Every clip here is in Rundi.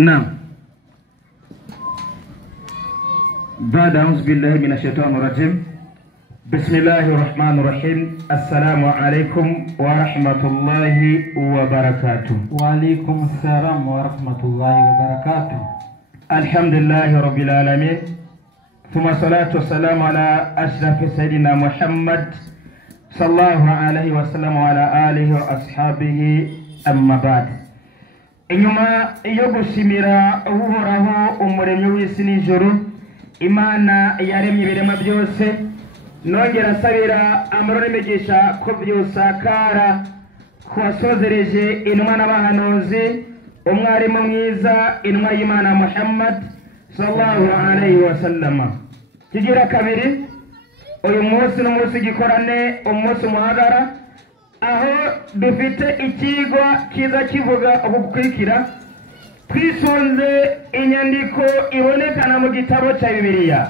نعم. بعد أعوذ بالله من الشيطان الرجيم. بسم الله الرحمن الرحيم. السلام عليكم ورحمة الله وبركاته. وعليكم السلام ورحمة الله وبركاته. الحمد لله رب العالمين، ثم الصلاة والسلام على أشرف سيدنا محمد صلى الله عليه وسلم وعلى آله وأصحابه. أما بعد، inyuma yo gushimira uhoraho umuremyi w'isi n'ijuru, Imana yaremye ibirema byose, nongera nsabira amahoro n'imigisha ko byosakara kuwasozereje intumwa n'abahanuzi, umwarimu mwiza, intumwa y'Imana Muhammad sallallahu alayhi wa sallam. Kigira kabiri, uyu munsi n'umunsi gikorane, umunsi muhagara, aho dufite ikigwa kiza kivuga ubukurikira, twisunze inyandiko ibonekana mu gitabo cya Bibiliya,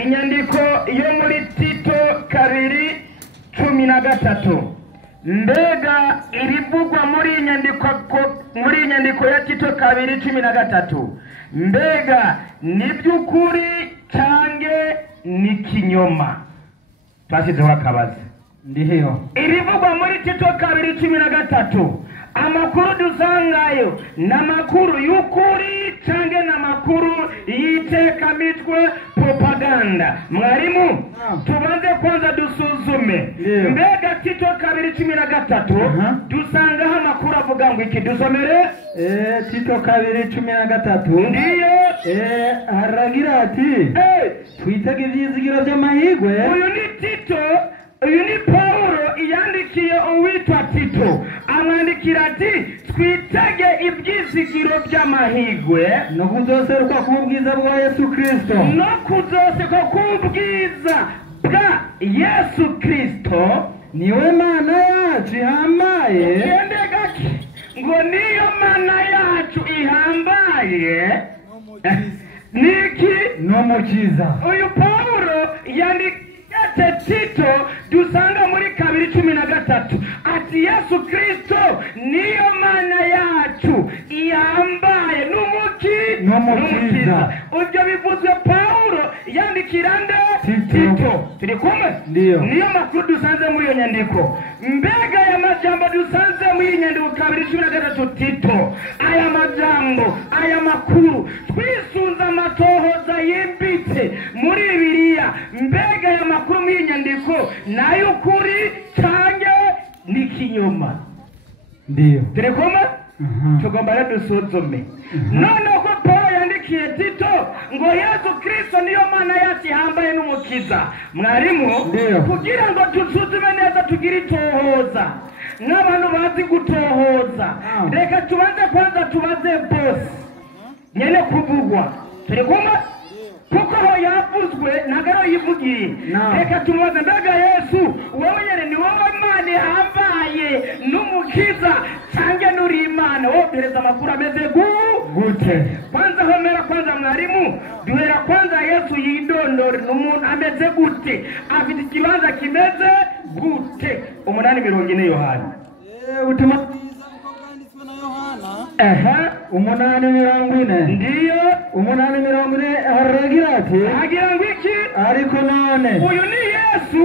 inyandiko yo muri Tito 2:13. mbega irivugwa muri inyandiko ya Tito 2:13, mbega ni by'ukuri cyangwa ni kinyoma? Twashyizeho akabazo. Ndiyo. Irivugwa muri Tito 2:13, amakuru dusangayo n'amakuru y'ukuri cyangwa n'amakuru y'itekamitwe, propaganda. Mwarimu, tubanze kwanza dusuzume. Mbega Tito 2:13 dusangaho amakuru avuga ngo iki? Dusomere. Tito 2:13. Ndiyo. Haragira ati, twitege ibyizigiro by'amahirwe. Uyu ni Tito, uyu ni Paulo yandikiye uwitwa Tito, amwandikira ati twitege ibyizigiro by'amahirwe no kuzoseruka k'ubwiza bwa Yesu Kristo, no kuzoseruka k'ubwiza bwa Yesu Kristo, niwe Mana yacu ihambaye. Ugende gake ngo niyo Mana yacu ihambaye, niki n'umukiza. Uyu Paulo yandikiye Tito dusanga muri 2:13 ati Yesu Kristo niyo Mana yacu ihambaye n'umukiza. Ibyo bivuzwe Paulo yandikira nde? Tito. Turi kumwe? Niyo makuru dusanze muri iyo nyandiko. Mbega ya majambo dusanze muri nyandiko 2:13 Tito, aya majambo, aya makuru twisunza amatohoza yimbitse muri Bibiliya, mbega ya makuru muri nyandiko nayo ukuri cyangwa ni kinyoma? Ndiyo. Turi kumwe? Tugomba rero dusuzume. None ko Paulo yandikiye Tito ngo Yesu Kristo niyo Mana yacu ihambaye n'umukiza. Mwarimu, kugira ngo dusuzume neza tugire itohoza n'abantu bazi gutohoza, reka tubanze kwanza tubaze boss nyene kuvugwa. Turi kumwe? Kuko aho yavuzwe nagaro yivugiye. Reka tumubaze, mbega Yesu wowe nyene ni wowe Mana ihambaye n'umukiza cyangwa nuri Imana? Wohereza amakuru ameze gute? Kwanza homera kwanza mwarimu, duhera kwanza Yesu yidondore n'umuntu ameze gute, afite ikibanza kimeze gute. 8:40 Yohana. Ubutumwa 8:40. Ndiyo. 8:40 haragira ati, hagira ngo iki? Ariko none uyu ni Yesu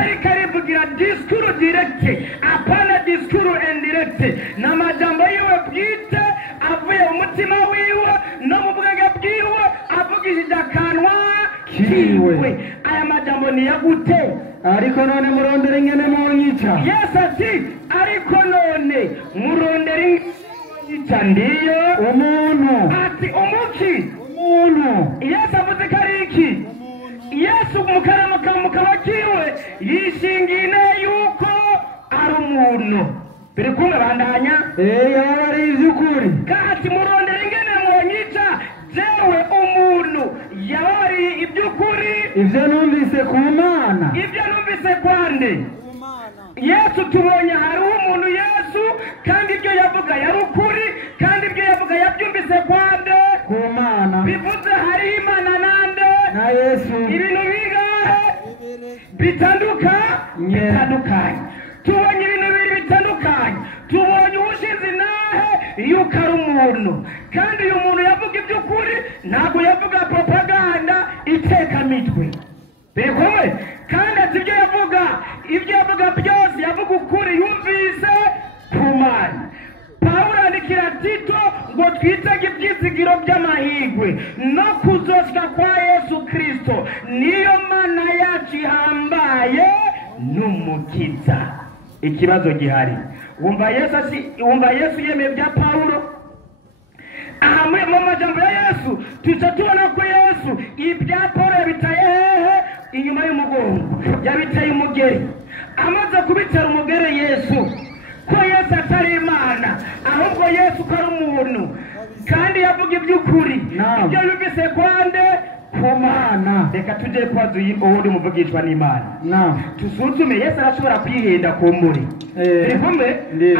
ariko arivugira diskuru directe, apana diskuru indirect, n'amajambo yiwe bwite avuye umutima wiwe no mu bwenge bwiwe, avugishije akanwa kiwe. Aya majambo ni yagute? Ariko none murondera ingene munyica. Yesu ati ariko none murondera ingene ndiyo umuntu. Ati umuki? Umuntu. Yesu avuze ko ari iki? Yesu mukaba kiwe yishingine yuko ari umuntu. Biri kumwe bandanya? Yaba ari iby'ukuri. Kati murondera ingene munyica jewe umuntu, yaba ari iby'ukuri. Ibyo numvise ku Mana. Ibyo numvise kwande? Yesu tubonye hari umuntu Yesu, kandi ibyo yavuga yari ukuri, kandi ibyo yavuga yabyumvise kwande? Ku Mana. Bivuze hari Imana nande? Na Yesu. Ibintu bingahe bitandukanye? Tubonye ibintu bibiri bitandukanye. Tubonye ubushizi nahe yuko ari umuntu. umuntu, kandi uyu muntu yavuga iby'ukuri, ntabwo yavuga propaganda itekamitwe. Bekomwe kandi ati ibyo yavuga byose yavuga ukuri yumvise ku Mana. Pawulo andikira Tito ngo twitege ibyizigiro by'amahirwe no kuzoshya kwa Yesu Kristo, niyo Mana yacu ihambaye n'umukiza. Ikibazo gihari, wumva Yesu yemeye bya Pawulo? Aha mu majambo ya Yesu tuca tubona ko Yesu ibya Pawulo yabitaye hehe? Inyuma y'umugongo, yabitaye umugeri. Amaze kubitera umugeri Yesu, ko Yesu atari Imana, ahubwo Yesu ko ari umuntu, kandi yavuga iby'ukuri. Ibyo yumvise kwande ku Mana. Reka tujye kwaza uwundi muvugishwa n'Imana. Tusuzume Yesu arashobora kwihenda ku muri. Kumbe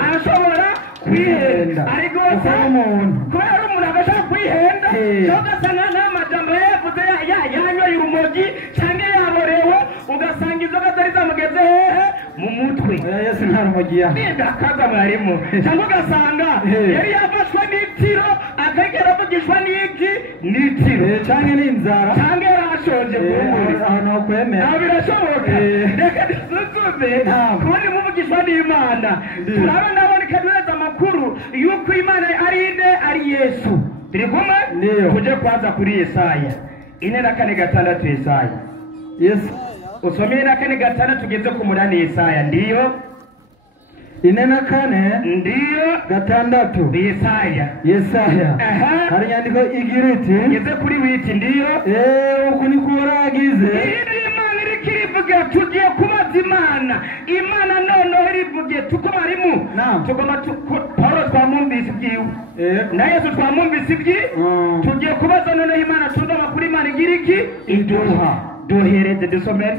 arashobora kwihenda, ariko kubera umuntu agashaka kwihenda, ugasanga nta majambo yavuze yanyoye urumogi cyangwa yaborewe, ugasanga inzoga zari zamugeze hehe mu mutwe. Yesu nta rumogi akaza mwarimu, cyangwa ugasanga yari yafashwe n'itiro akagera avugishwa n'itiro cyangwa n'inzara cyangwa yarashonje. Aho no kwemera birashoboka. Reka dusuzume kubona muvugishwa n'Imana. Turabona neza amakuru yuko Imana ari inde? Ari Yesu. Turi kumwe? Tujye kwanza kuri Yesaya 4:6. Yesaya, Yesu usomye 4:6 tugeze ku 8. Yesaya ndiyo 4:4 ndiyo 6. Yesaya hari nyandiko igira iti ngeze kuri witi ndiyo uku niko uragize. Imana irikirivuga tugiye kubaza Imana noneho irivugiye tuko barimu tugoma Paulo twamwumvise ibyiwe na Yesu twamwumvise ibyi, tugiye kubaza noneho Imana tugoma kuri Imana igira iki? Iduha. Duhereze dusomere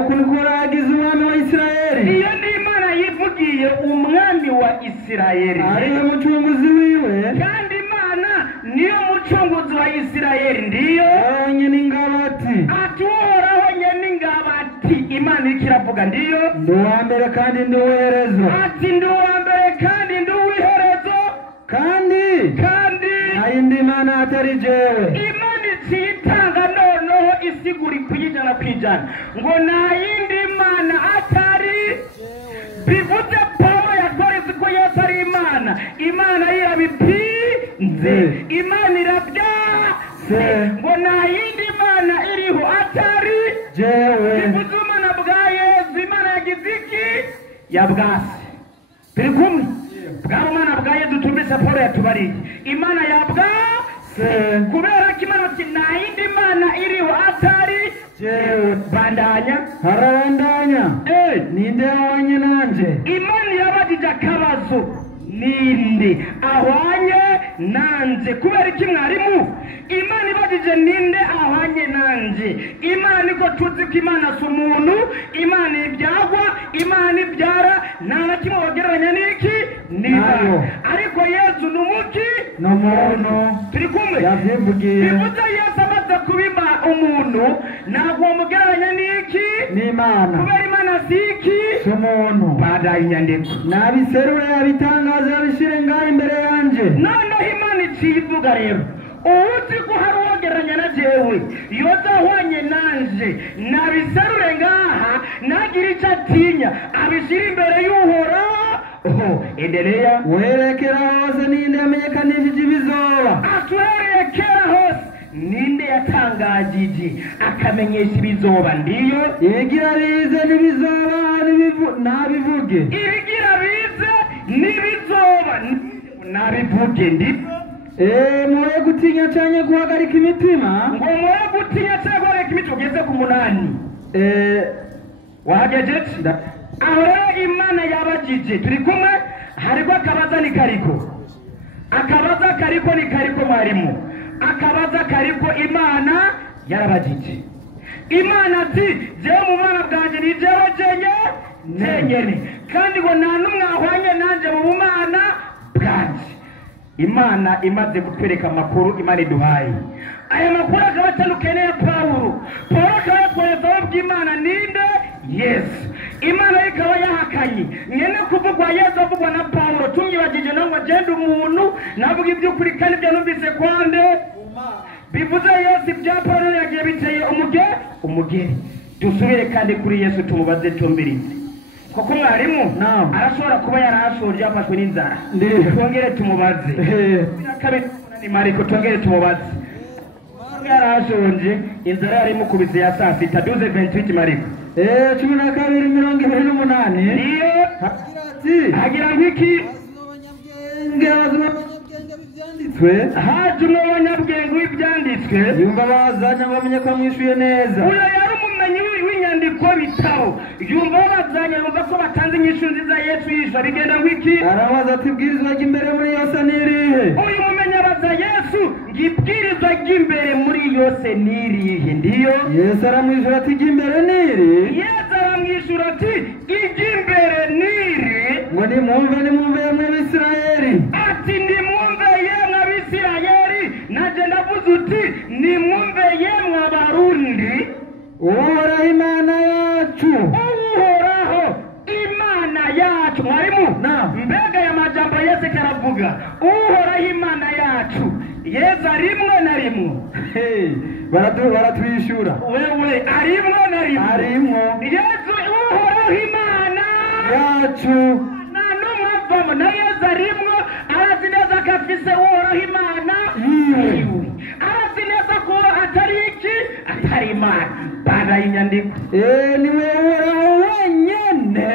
uku niko uragize umwami wa Isirayeli. Iyo ni Imana yivugiye umwami wa Isirayeli, ariwe mucunguzi wiwe, kandi Imana niyo mucunguzi wa Isirayeli. Ndiyo nyene ingabati, ati uhoraho nyene ingabati. Imana ikiravuga ndiyo ndi uwa mbere kandi ndi uw'iherezo, ati ndi uwa mbere kandi ndi uw'iherezo, kandi nta yindi Imana atari jewe. Imana icitanga noneho isigura kuyijana kwijana ngo nta yindi Imana atari. Bivuze Pawulo yatweretse ko Yesu ari Imana. Imana irabipinze, Imana irabyase ngo nta yindi Imana iriho atari jewe. Bivuze Imana bwa Yesu, Imana yagize iki? Yabwase. Turi kumwe? Bwa Imana bwa Yesu tumvise Pawulo yatubariye, Imana yabwase kubera ko Imana ati nta yindi Imana iriho atari jewe. Bandanya harabandanya ninde ahwanye nanje? Imana yabajije akabazo, ninde ahwanye nanje? Kubera iki mwarimu? Imana ibajije ninde ahwanye nanje. Imana iko tuzi ko Imana si umuntu, Imana ibyagwa, Imana ibyara, nta na kimwe bagereranya n'iki n'Imana. Ariko Yesu ni umuki? Ni umuntu. Turi kumwe? Yavyivugiye. Bivuze Yesu amaze kuba umuntu, ntabwo mugereranya n'iki? N'Imana. Kubera Imana si iki? Si umuntu. Badaye inyandiko nabiserure yabitangaza yabishire ngaho imbere yanje. Noneho Imana icivuga rero, uzi ko hari uwogeranya na jewe yoza ahwanye nanje, nabiserure ngaha nagira icyo atinya, abishyira imbere y'Uhoraho. Endelea. Werekera hose ninde yamenyekanishije ibizoba? Atuherekera hose ninde yatangajije akamenyesha ibizoba? Ndiyo ibigira bize n'ibizoba nabivuge. Ibigira bize n'ibizoba nabivuge. Ndiyo mwoye gutinya cyane guhagarika imitima, ngo mwoye gutinya cyane guhagarika imitima. Ugeze ku 8 wahagejeje. Aho rero Imana yabajije, turi kumwe? Hariko akabaza ni kariko, akabaza kariko ni kariko mwarimu, akabaza kariko Imana yarabajije. Imana ati jewe mu bana bwanjye ni jewe jenyene, kandi ngo nta n'umwe ahwanye nanje mu bumana bwanjye. Imana imaze kutwereka amakuru Imana iduhaye, aya makuru akaba atandukanye ya Pawulo. Pawulo akaba yatweretse bw'Imana ninde? Yesu. imana ikaba yahakanye nyene kuvugwa Yesu avugwa na Paulo tumwibagije nango agenda umuntu navuga iby'ukuri kandi byo numvise kwande bivuze Yesu ibya Paulo yagiye biteye umugeri dusubire kandi kuri Yesu tumubaze tumbirize koko mwarimu arashobora kuba yarahashoje yafashwe n'inzara twongere tumubaze ni Mariko twongere tumubaze yarahashonje inzara yari mukubise ya saa sita 12:28 Mariko 12:28 niyo hagira ngiki haje n'abanyabwenge w'ibyanditswe yumva bazanya bamenye ko mwishuye neza uyo yari umumenyi w'inyandiko bitabo yumva bazanya bumva ko batanze inyishu nziza Yesu yisha bigenda ngiki arabaza ati bwirizwa ry'imbere muri yose nirihe uyu mumenyi abaza Yesu ngibwirizwa ry'imbere muri yose nirihe ndiyo Yesu aramwishyura ati ry'imbere niri Yesu aramwishyura ati iry'imbere niri ngo nimwumve yemwe Abisirayeli ati nimwumve yemwe Abisirayeli naje ndavuze uti nimwumve yemwe Abarundi uhoraho Imana yacu mwarimu mbega ya majambo Yesu karavuga uhoraho Imana yacu Yesu arimwe na rimwe baratwishyura wewe arimwe na rimwe arimwo Yesu uhoraho Imana yacu na numwavamo na Yesu arimwe arazi neza ko afise uhoraho Imana yiwe arazi neza ko atari iki atari Imana bana inyandiko niwe uhoraho wenyene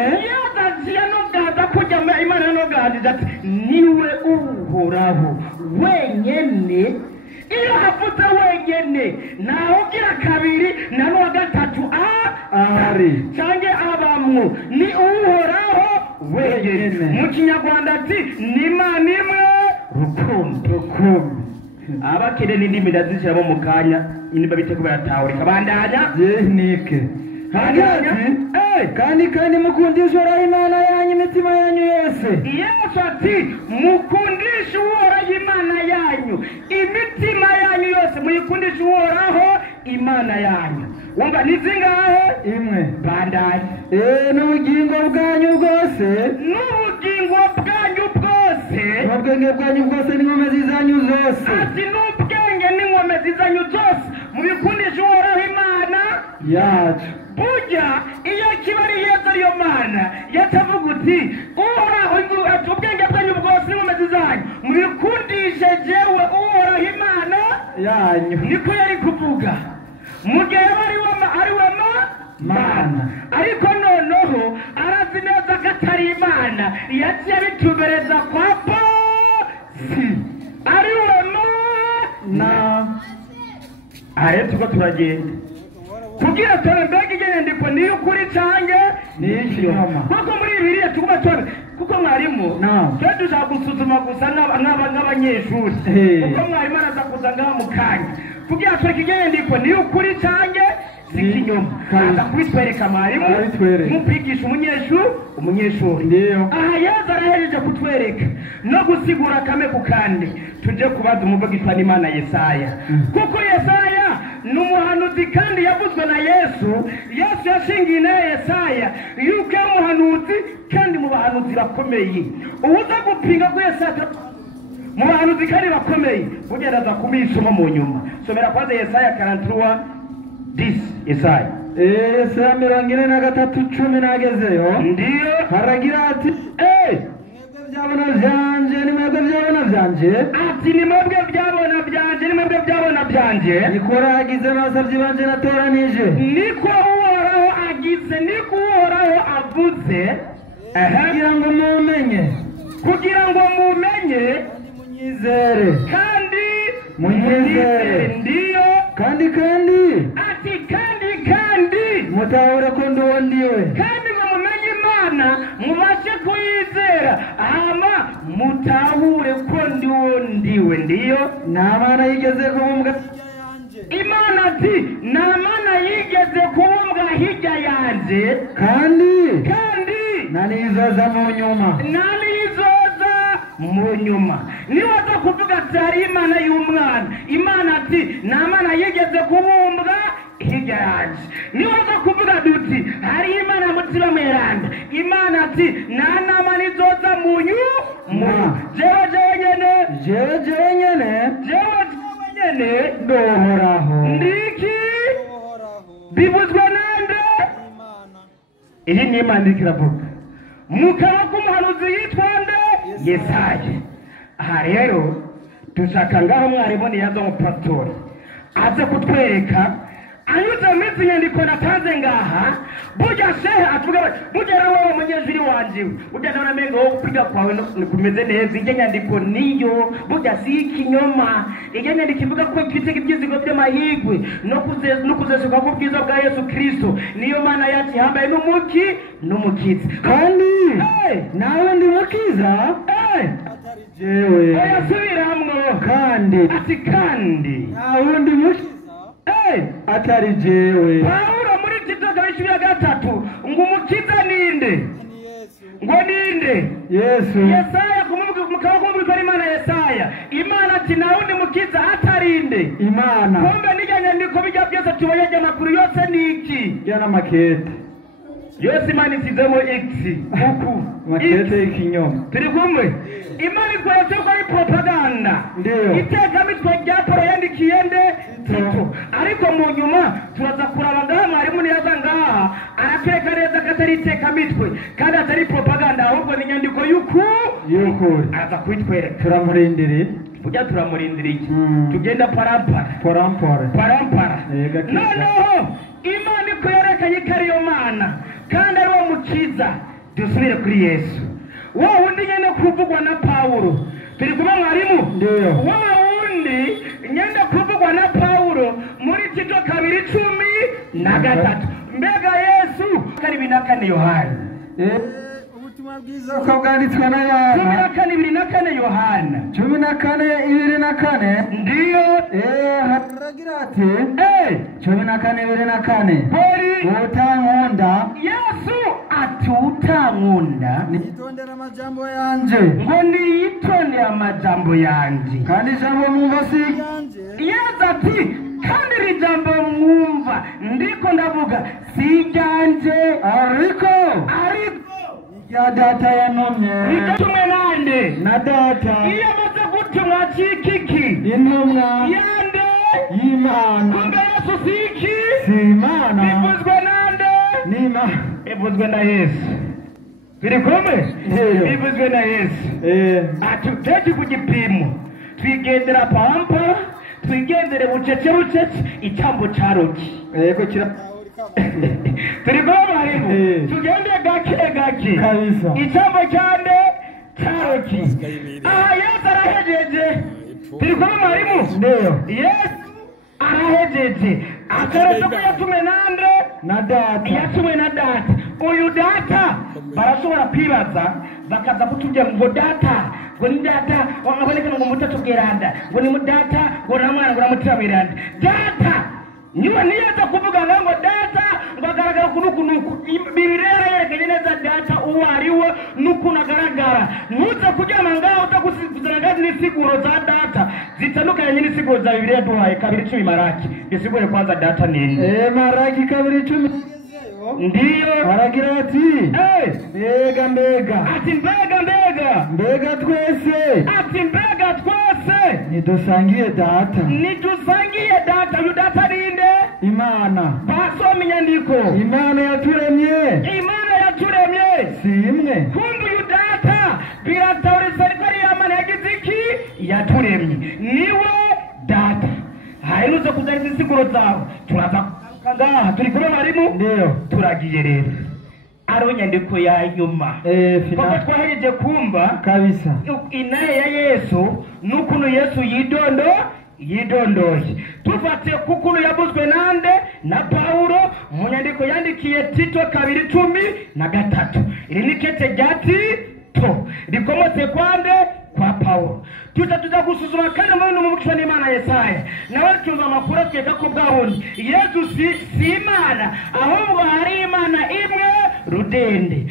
Imana noganije ati niwe uhoraho wenyene iyo havuze wenyene naho ugira kabiri na n'uwa gatatu ari cange abamwo ni uhoraho wenyene mu Kinyarwanda ati ni Imana imwe rukundo abakire n'indimi ndazishyiramo mu kanya niba biteko baratahurika bandanya yehnike kandi mukundisha uhoraho Imana yanyu imitima yanyu yose Yesu ati mukundisha uhoraho Imana yanyu imitima yanyu yose muyikundisha uhoraho Imana yanyu wumva nizingahe imwe bandanye n'ubugingo bwanyu bwose n'ubwenge bwanyu bwose n'inkomezi zanyu zose ati n'ubwenge n'inkomezi zanyu zose mubikundisha uhoraho Imana yacu burya iyo kiba ari Yesu ariyo Mana yatavuga uti uhoraho ubwenge bwanyu bwose n'inkomezi zanyu mubikundishe jewe uhoraho Imana yanyu niko yari kuvuga mu gihe yaba ari we Mana ariko noneho arazi neza ko atari Imana yaciye abitubereza kwa ari we Mana tuko turagenda kugira tore mbega inyandiko niyo ukuri cange n'ikinyoma kuko muri Bibiliya tuguma tore kuko mwarimu twe dushaka gusuzuma gusa nk'abanyeshuri kuko mwarimu araza kuza ngaha mu kanya kugira tore inyandiko niyo ukuri cange n'ikinyoma aza kubitwereka mwarimu mukwigisha umunyeshuri aha Yesu arahejeje kutwereka no gusigura kame ku kandi tuje kubaza umuvugishwa n'Imana Yesaya kuko Yesaya n'umuhanuzi kandi yavuzwe na Yesu yashingiye na Yesaya yuko umuhanuzi kandi mu bahanuzi bakomeye ubuza gupinga ko Yesaya mu bahanuzi kandi bakomeye kugenda za kumisoma mu nyuma somera kwaze Yesaya 43:10 Yesaya Yesaya 43:10 nagezeyo ndiyo haragira ati byabona byanje ni mwebwe byabona byanje ati ni mwebwe byabona byanje ni mwebwe byabona byanje nikora agize basavye banje natoranije niko uhoraho agize niko uhoraho avuze kugira ngo mumenye munyizere kandi munyizere ndiyo kandi ati kandi mutahure ko ndiwe kandi ngo mumenye Imana mubashe kuyizera hama mutahure ko ndiwe ndiyo nta mana yigeze kubumbwa Imana ati nta mana yigeze kubumbwa hirya yanje kandi nanizoza mu nyuma niwaza kuvuga ati hari Imana y'umwana Imana ati nta mana yigeze kubumbwa hirya yanje niwaza kuvuga duti hari imana mutima mweranda imana ati nanama nizoza munyu jewe nyene ndohoraho ndiki bibuzwa nande iyi ni imana ikiravuga mu kanwa k'umuhanuzi yitwa nde Yesaya. Aha rero dushaka ngaho mwarimu niyaza umupasitori aze kutwereka anyuze mu izi nyandiko natanze ngaha burya shehe avuga burya rero wowe munyeshuri wanje burya nawe namenga wowe kwiga kwawe kumeze neza iryo nyandiko niyo burya si ikinyoma iryo nyandiko ivuga ko twitega ibyizigo by'amahirwe no kuzeshuka k'ubwiza bwa Yesu Kristo niyo mana yacu ihambaye n'umukiza kandi nawe ndi mukiza jewe oya subiramwo kandi ati kandi nawe ndi mukiza atari jewe Paulo muri Tito 3:3 ngo umukiza ninde ngo ninde Yesu Yesaya kumubwira Imana Yesaya Imana ati nawe ndi mukiza atarinde Imana kumbe nijya nyandiko bijya byose tubonye amakuru yose niki yana makete yose Imana isizemo x uku makete y'ikinyoma turi kumwe Imana ikoretse ko ari propaganda iteka mitwe rya Paulo yandikiye nde Tito ariko mu nyuma turaza kuraba ngaha mwarimu niyaza ngaha arateka neza ko atari iteka mitwe kandi atari propaganda ahubwo ni nyandiko y'ukuri aza kwitwereka turamurindiriye burya turamurindiriye tugenda parampara noneho Imana iko yerekanye ko ariyo mana kandi ari wo mukiza dusubire kuri Yesu wa wundi nyene kuvugwa na Paulo turi kuba mwarimu wa wundi nyene kuvugwa na Paulo muri Tito 2:13 mbega Yesu kari 2 Yohana ubutumwa bwiza uko bwanditswe na Yohana 2:4 Yohana 14:2-4 ndiyo haragira ati 14:2-4 utankunda Yesu ati utankunda nitondera amajambo yanje ngo niyitondere amajambo yanje kandi ijambo mwumva si yanje Yesu ati kandi iri jambo mwumva ndiko ndavuga si ryanje ariko ya data yanomye bigatumwe nande na data iyo amaze gutumwa cikiki intumwa yande y'Imana kumbe Yesu siki si Imana bivuzwe nande n'Imana bivuzwe na Yesu biri kumwe bivuzwe na Yesu atuteki ku gipimo twigendera pampa twigendere bucece icyambo caroki yego kira turi bamarimu tugende gake kabisa icyambo cyane caroki aha Yesu arahejeje turi bamarimu ndio Yesu arahejeje akaretse ko yatumwe nande na data yatumwe na data uyu data barashobora kwibaza bakaza kutubwira ngo data ngo ni data waboneka ngo mutatubwiranda ngo ni mudata ngo namwana ngo namutiramiranda data niba niyeza kuvuga ngo data ngagaragara kunuku Bibiliya yerekanye neza data uwo ari we nuko nagaragara nuza kujyama ngaho utakuzigaragaza n'isiguro za data zitandukanye n'isiguro za Bibiliya duhaye 2:10 Maraki isigure kwanza data nini Maraki 2:10 ndiyo aragira ati mbega ati mbega twese ati mbega twese nidusangiye data uyu data ninde Imana basoma inyandiko Imana yaturemye si imwe kumbe uyu data birataurisa ariko ari Imana yagize iki yaturemye niwe data hayiruze kuzariza insiguro zawe turaza ngaha turi kuri barimu ndio turagiye rero aro nyandiko ya nyuma kuko twahereje kumva kabisa inaye ya Yesu nukuntu Yesu yidondoye tufate kukunu yabuzwe nande na Paulo mu nyandiko yandikiye Tito 2:13 iri ni kete rya Tito rikomotse kwande kwa Paulo tuza gusuzuma kandi mu mubukishwa n'Imana Yesaya nawe cyumva amakuru akeka ko bwabonye Yesu si Imana ahubwo hari Imana imwe rudende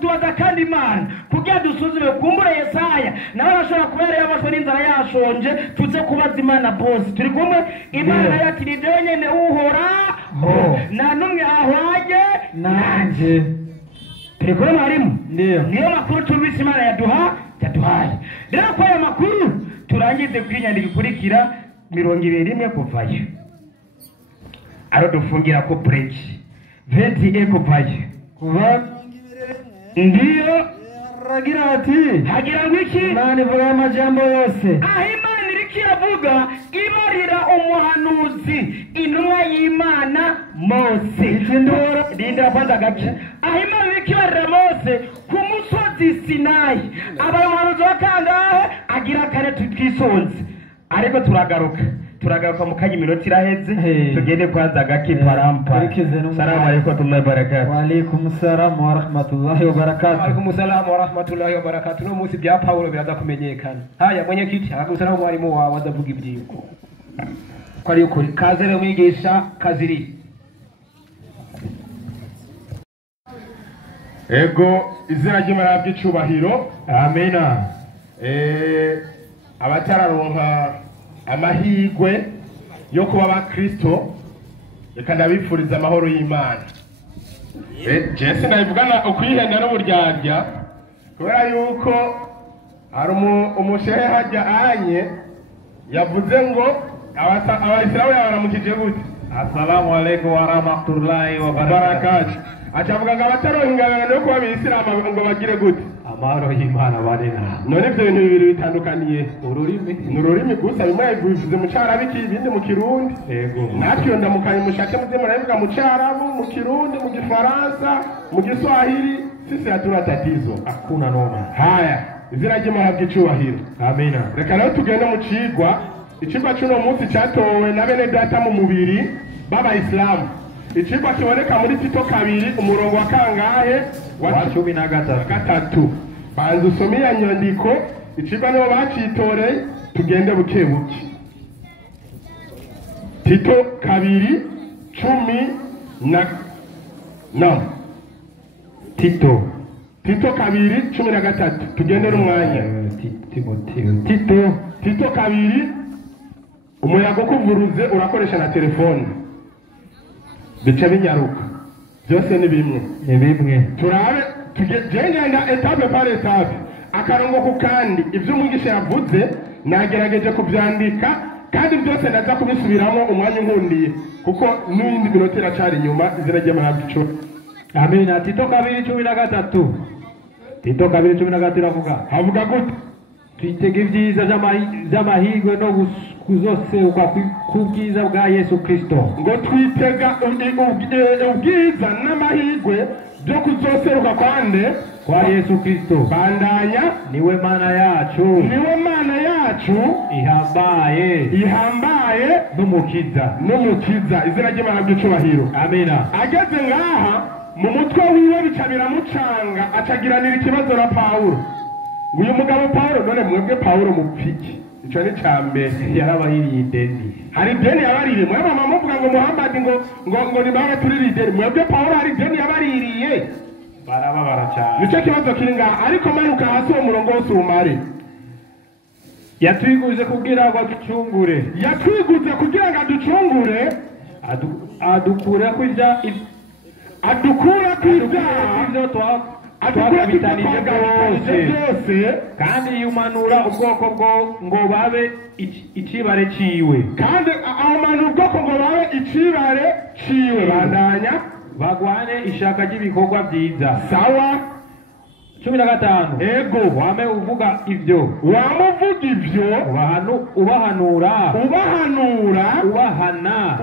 tubaza kandi Imana kugira dusuzume kumbura Yesaya nawe arashobora kuba yari yabashwe n'inzara yashonje tuze kubaza Imana bose turi kumwe Imana yati ni nyene uhora nta n'umwe ahwanye nanjye turi kubona harimo ndiyo niyo makuru tumvise Imana yaduhaye rero ko aya makuru turangize kwinyandika ikurikira 21 kuvayo aro dufungira ko break 20 kuvayo kuva ndiyo ragira ati hagira ngo iki Imana ivuga amajambo yose aho Imana iriko iravuga ibarira umuhanuzi intumwa y'Imana Mose ikindura Linda kwanza gace aho Imana iriko ibarira Mose ku musozi Sinayi abahanuzi bakangahe agira kare tutwisonze ariko turagaruka mu kanya iminota iraheze tugende kwanza gake parampa salamu alaykum wa barakatuh wa alaykum assalam wa rahmatullahi wa barakatuh Alaikum salam wa rahmatullahi wa barakatuh. No musi bya Paulo biraza kumenyekana. Haya mwenyekiti akagusa na mwarimu wawe azavuga ibyiko. Ko ari ukuri kazere mwigisha kaziri. Ego izina ry'Imana ry'icubahiro. amina Abatararonka amahigwe yo kuba abakristo reka ndabifuriza amahoro y'Imana. Jesse ndabivugana ukwihenda n'uburyarya kubera yuko hari umushehe hajya anye yavuze ngo abayisilamu yabaramukije gute assalamu alaykum wa rahmatullahi wa barakatuh acavuga ngo abataronka ingabano yo kuba abisilamu ngo bagire gute amahoro y'Imana barena none ibyo bintu bibiri bitandukaniye ururimi ni ururimi gusa bimwe bivuze mu cyarabu ibindi mu kirundi yego natwe iyo ndamukanye mushake muze murabivuga mu cyarabu mu kirundi mu gifaransa mu giswahili sisi hatuna tatizo hakuna noma haya izina ry'Imana ry'icubahiro amina reka rero tugende mu icigwa c'uno munsi catowe na bene data mu mubiri b'abayisilamu icigwa kiboneka muri Tito 2 umurongo wa kangahe wa 13 banza usome iya nyandiko icigwa nibo bacitoreye tugende buke buke Tito 2:10 Tito 2:13 tugende n'umwanya Tito 2 umuyaga ukuvuruze urakoresha na telefone bica binyaruka byose ni bimwe turabe tugenda etape par etape akarongo ku kandi ibyo umwigisha yavuze nagerageje kubyandika kandi byose ndaza kubisubiramo umwanya unkundiye kuko n'indi minota iracari inyuma izina ry'Imana ry'icubahiro. amina Tito 2:13 Tito 2:13 havuga gute twitege ibyiza by'amahirwe no kuzoseruka ku bwiza bwa Yesu Kristo ngo twitega ubwiza n'amahirwe byo kuzoseruka kwande kwa Yesu Kristo bandanya niwe mana yacu ihambaye n'umukiza izina ry'Imana ry'icubahiro amina ageze ngaha mu mutwe wiwe bica biramucanga acagiranira ikibazo na Paulo uyu mugabo Paulo none mwebwe Paulo mupfiki ico ni cyambere yarabayiriye ideni hari ideni yabaririye mwe mama muvuga ngo Muhammad ngo ni baga turiri ideni mwebwe Paulo hari ideni yabaririye barababara cyane nico kibazo kiri ngaha ariko manuka hasi uwo murongo wose umare yatwiguze kugira ngo aducungure adukure kw'ibyaha twabitanije byose kandi yumanura ubwoko ngo babe icibare ciwe kandi ahumanura ubwoko ngo babe icibare ciwe bandanya bagwane ishaka ry'ibikorwa byiza sawa 15 ego wame uvuga ivyo ubahanura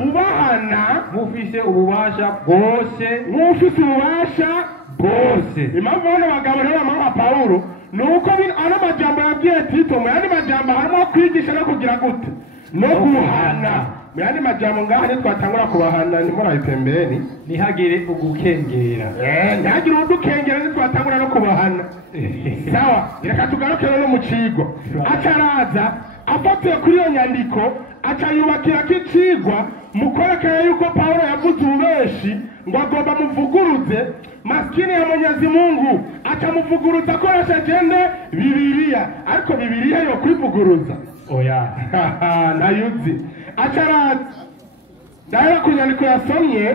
ubahana mufise ububasha bwose impamvu bano bagabo rero bamama Paulo nuko ano majambo yabwiye Tito mu yandi majambo harimo kwigisha no kugira gute no guhana mu yandi majambo ngaha ni twatangura kubahana ntimurayipembeni ntihagire ugukengera ntihagire udukengera ni twatangura no kubahana sawa reka tugaruke no mu cigo acaraza afatiye kuri iyo nyandiko acayubakira k'icigwa mukorekera yuko Paulo yavuze ububeshi ngo agomba muvuguruze maskini ya Mwenyezi Mungu atamuvuguruza akoresheje Bibiliya ariko Bibiliya yo kwivuguruza oya ntayuzi acaraza ndahera ku nyandiko yasomye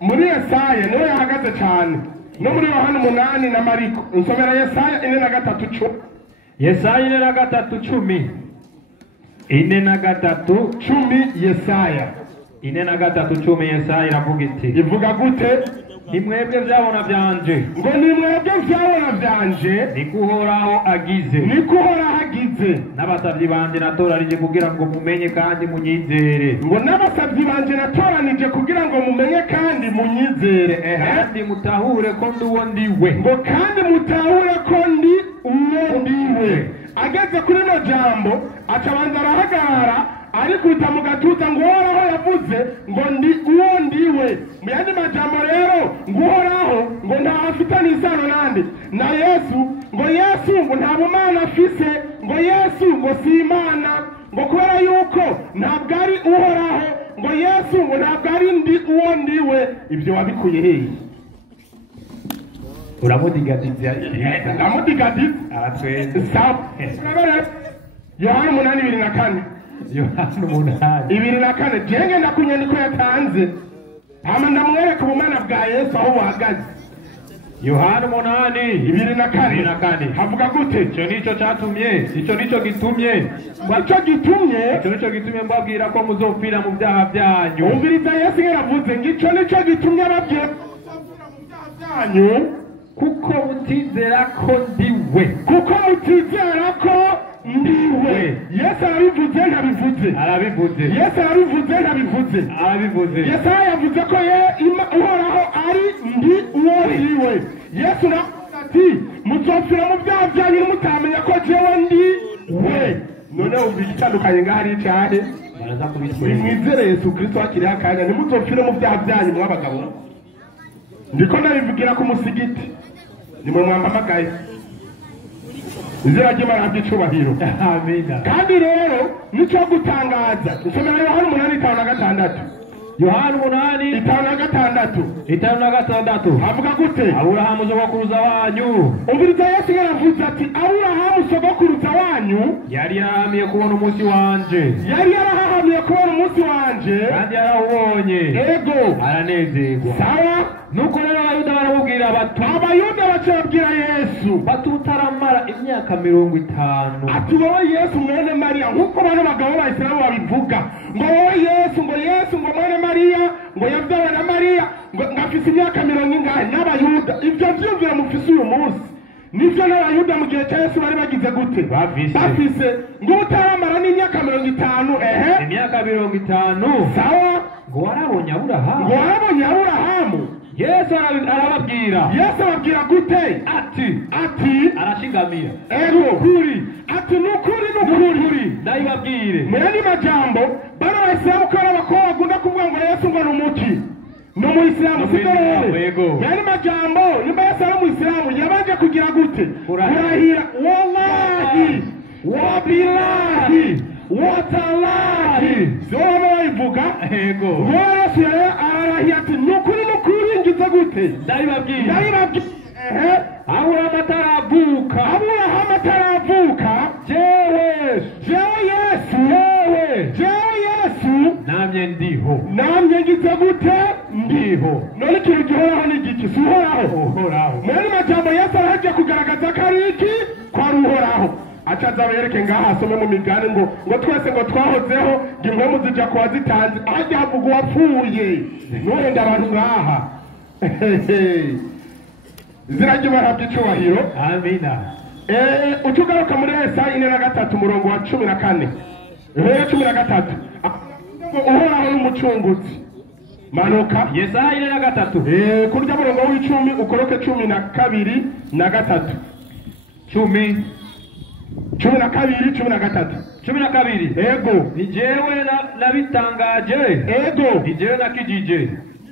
muri Yesaya niwe yahagaze cyane no muri Yohana 8 na Mariko. Nsomera Yesaya 4:3. Yesaya 4:10. 4:10 Yesaya 4:10 Yesaya iravuga iti, ivuga gute? nimwebwe vyabona vyanje, ngo nimwebwe vyabona vyanje, niko Uhoraho agize, niko Uhoraho agize, n'abasavyi banje natoranije kugira ngo mumenye kandi munyizere, ngo n'abasavyi banje natoranije kugira ngo mumenye kandi munyizere, kandi mutahure ko ndi uwo ndiwe, ngo kandi mutahure ko ndi uwo ndiwe. Ageze kuri no jambo acabanza arahagarara arikuta mu gatuza ngo Uhoraho yavuze ngo ndi uwo ndiwe. Mu yandi majambo rero ngo Uhoraho ngo nta afitanye isano nande na Yesu, ngo Yesu ngo nta bumana afise, ngo Yesu ngo si Imana, ngo kubera yuko ntabwo ari Uhoraho, ngo Yesu ngo ntabwo ari ndi uwo ndiwe. Ibyo wabikuye hehe? uramudigadiza Ndamudigadiza aratwenze. sawa. Yohana 8:2. Yohana 8. 2:4. Jenge ndakunyandiko yatanze hama ndamwereka ubumana bwa Yesu aho buhagaze. Yohana 8:2 na 4 havuga gute? Ico nico catumye, ico nico gitumye, Ico nico gitumye mbabwira ko muzopfira mu byaha byanyu. umviriza Yesu yaravuze ngo ico nico gitumye ababwira byanyu, kuko mutizera ko ndiwe, kuko mutizera ko ndiwe. Yesu arabivuze ntabivuze? arabivuze, Yesu arabivuze ntabivuze? arabivuze. Yesaya yavuze ko Uhoraho ari ndi uwo ndiwe. Yesu navuze ati muzopfira mu byaha byanyu mutamenya ko jewe ndi we. None umva igitandukanye ngaho ari icahe? baraza kubitwera. Nimwizere Yesu Kristo hakiriho akanya ntimuzopfire mu byaha byanyu mw'abagabo. Ndiko ndabivugira ku musigiti, nimwe mwampamagaye, izina ry'Imana ry'icubahiro. Amina. Kandi rero nico gutangaza, nsomera Yohana 8:5-6. Yohana 8:5-6 5:6 havuga gute? Aburahamu sogokuruza wanyu, umviriza Yesu yaravuze ati Aburahamu sogokuruza wanyu yari yarahamiye kubona umunsi wanje, yari yarahahamiye kubona umunsi wanje, kandi yarawubonye, ego aranezerwa. sawa. Nuko rero abayuda baramubwira bati, Abayuda bacabwira Yesu batutaramara imyaka 50. ati wowe Yesu mwene Mariya, nk'uko bano bagabo ba Isiramu babivuga ngo wowe Yesu ngo mwene Mariya ngo yabyawe na Mariya ngo ngafise imyaka 40 n'Abayuda. Ibyo vyumvira mufise uyu munsi nivyo n'Abayuda mu gihe cya Yesu bari bagize gute? Bafise ngo utaramara n'imyaka 50. Imyaka 50. sawa. ngo warabonye Aburahamu. Yesu arababwira. Yesu ababwira gute? ati arashingamira, ego kuri, ati nukuri ndabibabwire. mu yandi majambo bano Bayisilamu ko ari abakobwa bakunda kuvuga ngo Yesu ngo ni umuki, ni umuyisilamu, sibyo rero? mu yandi majambo nimba Yesu ari umuyisilamu yabanje kugira gute? kurahira wallahi wabilahi watalahi, sio bayivuga Ego. Yesu arahira ati nukuri ngize gute? Ndabibabwira. Aburahamu ataravuka jewe Yesu namye ndiho, namye ngize gute? Ndiho. None ikintu gihoraho ni igiki? Si Uhoraho. Muri majambo Yesu arahagiye kugaragaza ko ari iki? Ko ari Uhoraho. Acaza abereke ngaha asome mu migani ngo twese ngo twahozeho ngo impwemu zija kuwa zitanze, ahajya havuga uwapfuye. Nuhenda abantu ngaha izina ry'Imana ry'icubahiro. amina. Utugaruka muri Yesaya 4:3 umurongo wa 14. 13 Uhoraho n'umucunguzi. Manuka Yesaya 4:3 kurya murongo w'icumi ukoroke 12 na 3. 10 12 ego ni jewe nabitangaje, ego ni jewe nakijije,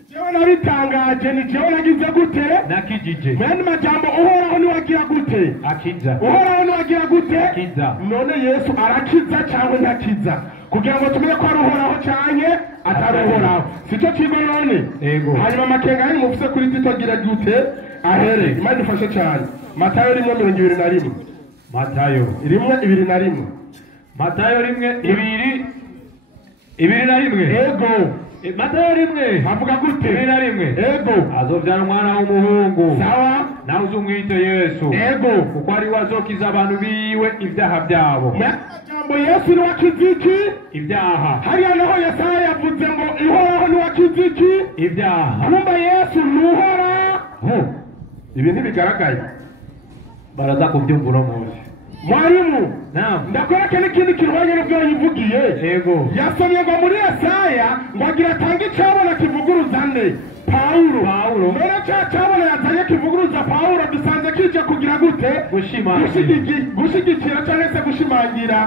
jewe nabitangaje, ni jewe nagize gute? nakijije. Mwene majambo Uhoraho niwagira gute? Akiza. Uhoraho niwagira gute? Akiza. None Yesu arakiza cyangwa ntakiza? Kugira ngo tumenye ko ari Uhoraho canke atari Uhoraho, sicyo kigo none. Ego. Hanyuma makenga ari mufise kuri Tito gira gute? Ahere Imana ifashe cyane. Matayo 1:21. Matayo 1:21. Matayo 1:21. Ego Matayo rimwe havuga gute? 11 ego azovyara umwana w'umuhungu sawa nawe uzumwite Yesu ego kuko ari we azokiza abantu biwe ibyaha byabo. jambo Yesu ni wakiziki Ibyaha hariya naho Yesaya yavuze ngo ihoraho ni wakiziki ibyaha kumba Yesu nuhoraho. Ibi ntibigaragaye baraza kubyumva uno munsi. mwarimu Naam. ndakora kene kindi kirwanye n'ubwo yivugiye Yego. yasomye ngo muri Yesaya ngo agira atange icyabona kivuguruza nde Paulo mbere cyabona yazanye kivuguruza Paulo dusanze kije kugira gute gushigikira cyangwa se gushimangira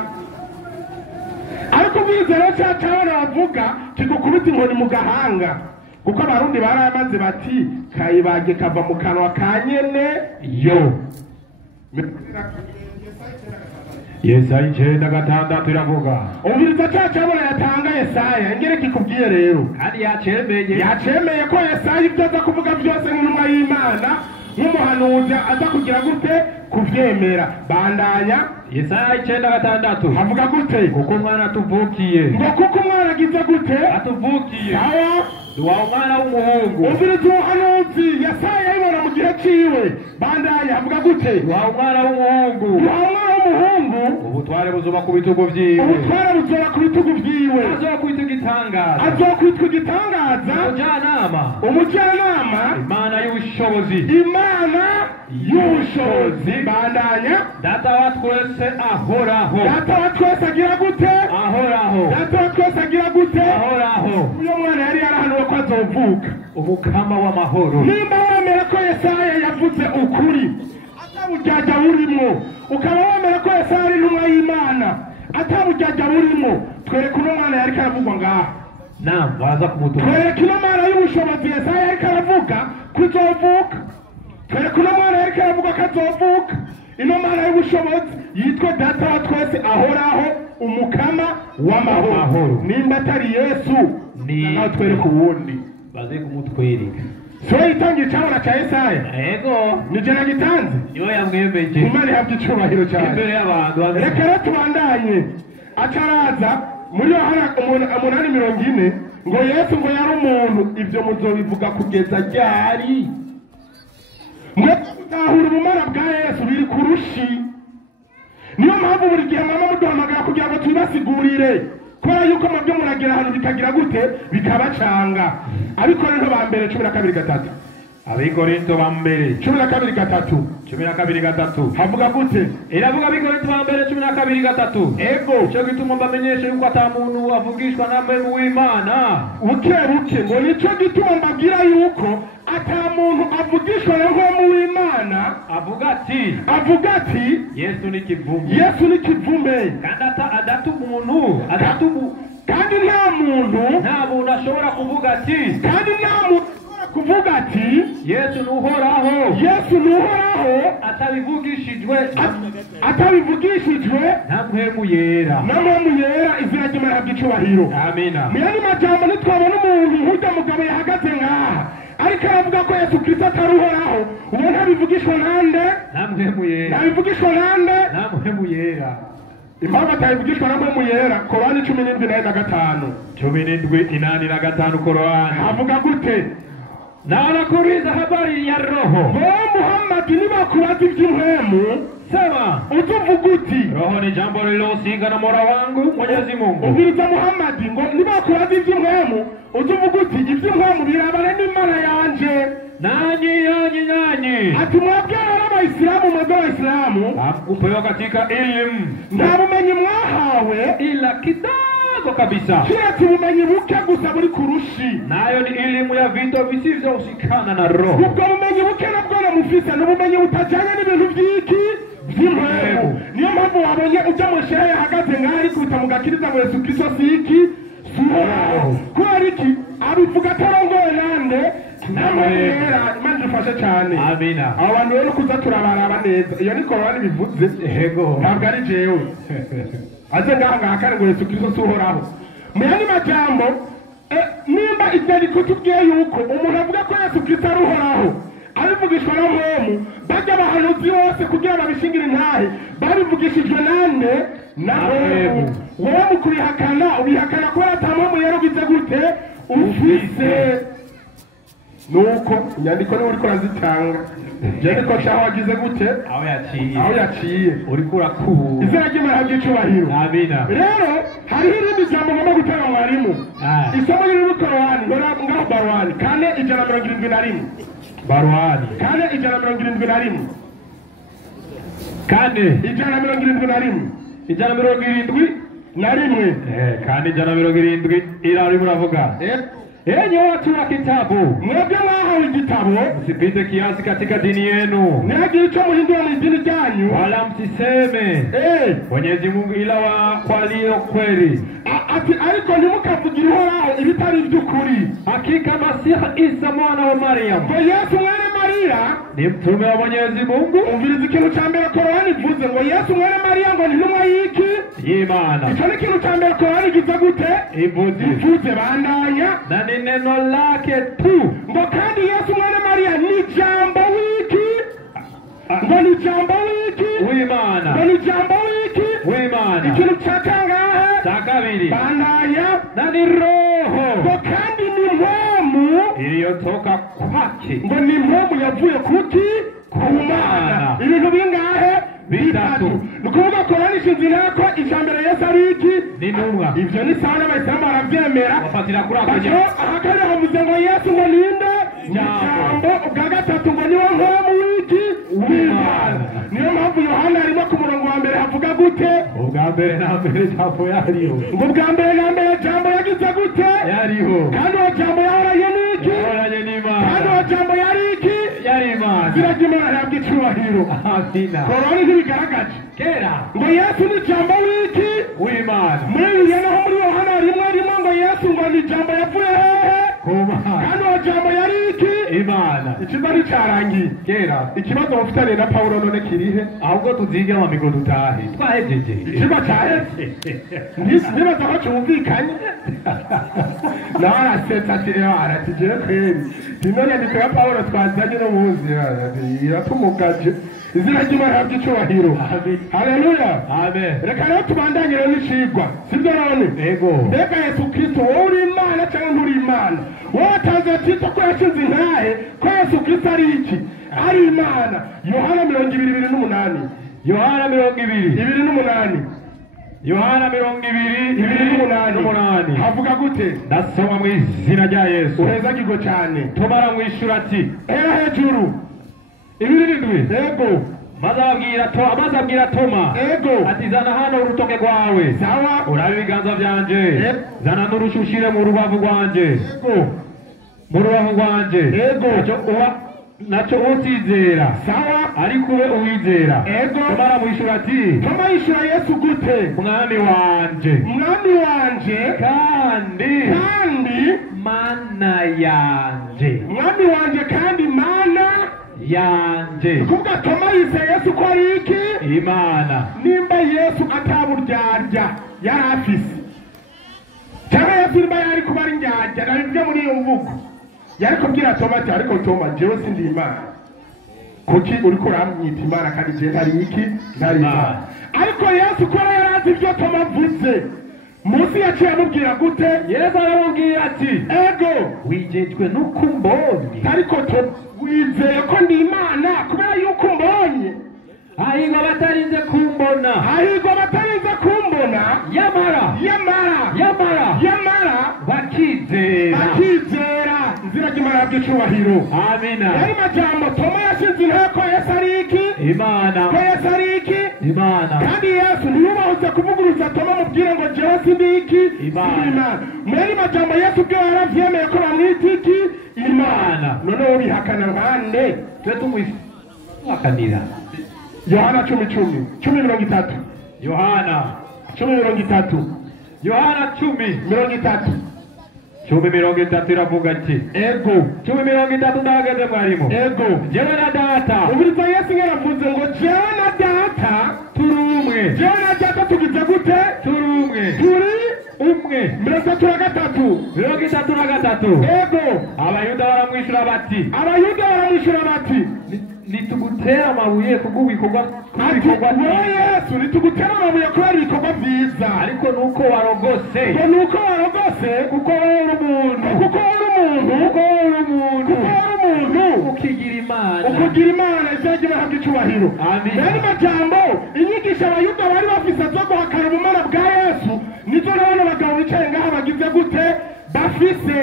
ariko ubwizero cyabona bavuga kigukubita inkoni mu gahanga kuko abarundi baramaze bati kayibage kava mu kanwa ka nyene yo. Yesaya 9:6 iravuga umviriza cyabona yatanga Yesaya ngere kikubwiye rero kandi yacemeye ko Yesaya ibyo aza kuvuga byose n'intumwa y'Imana nk'umuhanuzi aza kugira gute kubyemera. Bandanya Yesaya 9:6 havuga gute? kuko umwana atuvukiye ngo kuko umwana agize gute atuvukiye sawa duha umwana w'umuhungu. umviriza umuhanuzi Yesaya yibona mu gihe ciwe. Bandanya havuga gute? duha umwana w'umuhungu ubutware buzoba ku bitugu vyiwe azokwitwa igitangaza umujyanama imana y'ubushobozi Bandanya data wa twese ahoraho agira gute? ahoraho uyo mwana yari yarahanuwe ko azovuka umukama w'amahoro. nimba wemera ko Yesaya yavuze ukuri atabujyaja burimo ukaba wemera ko Yesaya ari intumwa y'Imana atabujyaja burimo twereka uno mwana yari karavugwa ngaha. Naam, baza kumutuka twereka ino mwana y'ubushobozi Yesaya yari karavuga kuzovuka. twereka uno mwana yari karavuga ko azovuka. ino mwana y'ubushobozi yitwa data wa twese ahoraho umukama w'amahoro. nimba atari Yesu nawe twereka uwundi baze kumutwereka. so yitangiye icyabona cya Yesaya Ego nije nagitanze niwe yamwemeje Imana ihabwa icyubahiro cyane imbere y'abantu. reka rero tubandanye acaraza muri Yohana 8:40 ngo Yesu ngo yari umuntu ibyo muzobivuga kugeza ryari? mwe gutahura ubumara bwa Yesu biri kurushi. niyo mpamvu buri gihe mama muduhamagara kugira ngo tubasigurire kubera yuko mabyo muragira ahantu bikagira gute bikabacanga. Abikorintho ba mbere 12:3 Abikorinto ba mbere 12:3 havuga gute? iravuga Abikorinto ba mbere 12:3 ego cyo gituma mbamenyesha yuko ata muntu avugishwa na mpemu w'Imana buke ngo nicyo gituma mbabwira yuko ata muntu avugishwa na mpemu w'Imana avuga ati Yesu ni kivume kandi kandi nta muntu ashobora kuvuga ati Yesu nuhoraho atabivugishijwe na mpemu yera izina ry'Imana ry'icubahiro. Amina. Muyandi majambo nitwabona umuntu nk'ujya mugabo yahagaze ngaha ariko aravuga ko Yesu Kristo ataruhoraho ubu ntabivugishwa nande? na mpemu yera. impamvu atabivugishwa na mpemu yera Korani 17:5 Korani havuga gute? na anakuuliza habari ya roho. Muhammad nibakubaza iby'impwemu sema utuvuga uti roho ni jambo lililohusika na Mola wangu Mwenyezi Mungu. Ubwiriza Muhammad ngo nibakubaza iby'impwemu utuvuga uti iby'impwemu birabana n'Imana yanje nanyi ati mwabwira n'Abayisilamu Waislamu hamkupewa katika elimu nta bumenyi mwahawe ila kidogo kabisa kirati bumenyi buke gusa buri kurushi nayo ni elimu ya vitu visivyohusikana na roho. ubwo bumenyi buke nabwo mufise n'ubumenyi butajyanye n'ibintu by'iki by'impwemu. niyo mpamvu wabonye ujya mu shehe yahagaze ngaho ari kutamugakiriza ngo Yesu Kristo siki kubera iki abivuga atarongoye nande namwera. Imana idufashe cyane. Amina. abo bantu rero kuza turabaraba neza iyo ni Korani bivuze ntabwo ari jewe aze ngaha kandi ngo Yesu Kristo suhoraho. mu yandi majambo nimba ibyandiko tubwiye yuko umuntu avuga ko Yesu Kristo aruhoraho abivugishwa na mpemu bajya abahanuzi bose kugira babishingire intahe babivugishijwe nande na mpemu. wowe mu kubihakana ubihakana kubera ata mpemu rero ugize gute ufise nuko inyandiko niwe uriko urazitanga inyandiko shaho wagize gute aho yaciye uriko urakura izina ry'Imana ry'icubahiro amina rero hariho irindi jambo ngomba gutera mwarimu isomo riri muri korowani ngaho barowani kane 171 barowani kane 171 kane 171 171 kandi 170 irari muravuga enyi watu wa kitabu, mwebwe mwahawe igitabo, msipite kiasi katika dini yenu, ntihagire icyo muhindura mu dini ryanyu, wala msiseme Mwenyezi Mungu ila walio kweli, ati ariko ntimukavugire Uhoraho ibitari iby'ukuri. Hakika Masiha Isa mwana wa Mariam, ngo Yesu mwene Mariya ni mtume wa Mwenyezi Mungu. Umviriza ikintu cya mbere Korani ivuze ngo Yesu mwene Mariya ngo ni intumwa y'iki? Y'Imana. Icyo ni ikintu cya mbere Korani igize gute? Ivuze bandanya na ni neno lake tu. Ngo kandi Yesu mwene Mariya ni jambo wiki. Ngo ni jambo wiki w'Imana. Ngo ni jambo wiki w'Imana. Ikintu cya kangahe? Cya kabiri bandanya na ni roho. Ngo kandi ni mpemu iliyotoka kwake. Ngo ni mpemu yavuye kuki? Ku Mana. Ibintu bingahe? Bitatu. Nukuvuga Korani ishinze inteko ijambere Yesu ari iki? Ni intumwa. Ivyo ni sawa n'abayisilamu baravyemera. Bafatira kuri ako nyine. Ahakari havuze ngo Yesu ngo ninde? Jambo. Ubwa gatatu ngo niwe mpemu w'iki? W'Imana. Niyo mpamvu Yohana arimo ku murongo wa mbere havuga gute? Ubwa mbere na mbere jambo yariho. Ngo ubwa mbere na mbere jambo yagize gute? Yariho. Kandi uwo jambo yahoranye n'iki? Yahoranye n'Imana. Kandi uwo jambo yari iki? Yari Imana. Biragimana yabwe icyubahiro. Amina. Korani ntibigaragaje. Kera. Ngo Yesu ni jambo w'iki? W'Imana. Muri Bibiliya naho muri Yohana rimwe ngo Yesu ngo ni jambo yavuye hehe? Ku Mana. Kandi uwo jambo yari iki? Imana. Ikibazo cyarangiye. Kera. Ikibazo bafitanye na Pawulo none kirihe? Ahubwo tuziga amamigo dutahe. Twahejeje. Ikibazo cyaheze. Nibaza ko cyumvikanye. Nawe arasetsa ati aratugere kweri. Ino nyandiko ya Pawulo twazanye no muzi iratumugaje. Izina ry'Imana habwe icyubahiro. Haleluya. Amen. Reka rero tubandanye rero n'icigwa. Sibyo none? Ego. Mbega Yesu Kristo wowe uri Imana cyangwa nturi Imana? Wowe watanze Tito ko yashinze intahe ko Yesu Kristo ari iki? Ari Imana. Yohana 20:8. Yohana 20:8. Yohana 20:8 havuga gute? Ndasoma mu izina rya Yesu. Uheza gigo cyane. Tomara mwishura ati era hejuru 2:7. Ego. Maze abwira Toma. Ego. Ati zana hano urutoke rwawe. Sawa. Urabe ibiganza byanje. Zana n'urushushire mu rubavu rwanje. Ego. Mu rubavu rwanje. Ego. Nacho utizera. Sawa. Ariko ube uwizera. Ego. Tomara mwishura ati Toma yishura Yesu gute? Mwami wanje. Mwami wanje. Kandi Mana yanje. Mwami wanje kandi Mana yanje. kuvuga Toma yise Yesu ko ari iki? Imana. Nimba Yesu ataburyarya yari afise cyangwa Yesu nimba yari kuba ari ndyarya nabibyo muri iyo mvugo yari kubwira Toma ati ariko Toma jewe sindi Imana kuki uriko uramwita Imana kandi je ntari iki? Ntari Imana. Ariko Yesu ko yari azi ibyo Toma avuze Musi yaciye amubwira gute? Yesu aramubwira ati ego wijejwe nuko mbonye. Ariko wizeye ko ndi Imana kubera yuko mbonye. Hahirwa batarinze kumbona. Hahirwa batarinze kumbona. Yamara bakizera. Izina ry'Imana habwe icyubahiro. Amina. Yari majambo Toma yashinze inteko Yesu ari iki? Imana. Ko Yesu ari iki? Imana. Kandi Yesu ntiyubahutse kuvuguruza Toma mubwire ngo jewe sindi iki? Imana. Muri majambo Yesu ubwe yaravyemeye ko bamwita iki? Imana. Noneho bihakana nkande twe tumwihakanira. Yohana 10:30. Yohana 10:30. Yohana 10:30. 10:30 iravuga ati ego 10:30 ndahagaze mwarimu. Ego jewe na data. Uburiza Yesu yaravuze ngo jewe na data turi umwe. Jewe na data tugize gute? Turi umwe. Turi umwe. 33. Ego Abayuda baramwishura bati nitugutera amabuye kubw'ibikorwa wowe Yesu nitugutera amabuye kubera ibikorwa byiza ariko nuko warogose kuko wowe uri umuntu kugira imana izina ry'abahabwa icubahiro rero majambo inyigisho abayuda bari bafise zo guhakana ubumana bwa yesu nizo n'abana bagabo bicaye ngaha bagize gute bafise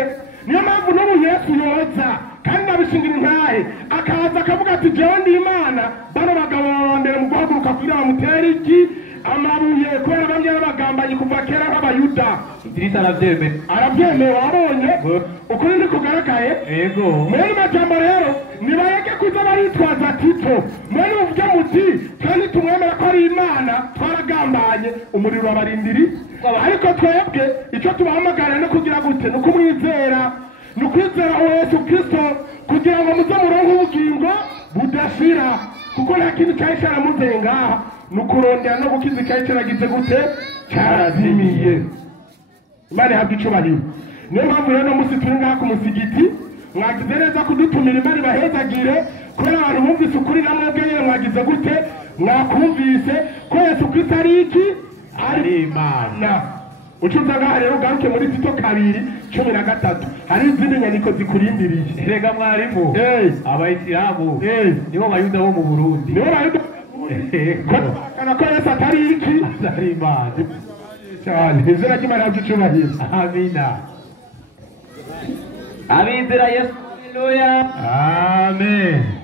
niyo mpamvu n'ubu yesu yoza kandi nabishingira intahe akaza akavuga ati jewe ndi imana bano bagabo babambere mu guhaguruka kugira bamutera iki amabuye kubera bamwe babagambanyi kuva kera nk'abayuda Idirisa arabyemeye wabonye ukuri ndi kugaragaye yego mwene majambo rero nibayege kuza baritwaza Tito mwene uvuge muti kandi tumwemera ko ari imana twaragambanye umuriro wabarindiri ariko twebwe icyo tubahamagara no kugira gute no kumwizera no kwizera Yesu Kristo kugira ngo muze muronke ubugingo budashira kuko nta kintu cyari cyaramuteye ngaha nukurondera no gukiza icyayi cyaragize gute cyarazimiye Imana ihabwa icubahiro niyo mpamvu rero munsi turi ngaha ku musigiti mwagize neza kudutumira Imana ibahezagire kubera abantu bumvise ukuri na mwebwe nyine mwagize gute mwakumvise ko Yesu Kristo ari iki ari Imana ucuza ngaha rero ugaruke muri Tito 2:13 hari izindi nyandiko zikurindiriye erega mwarimu abayisilamu nibo bayuda bo mu Burundi nibo bayuda kana ko Yesu atari iki ari Imana cyane izina ry'Imana ry'icubahiro amina abizera Yesu haleluya amen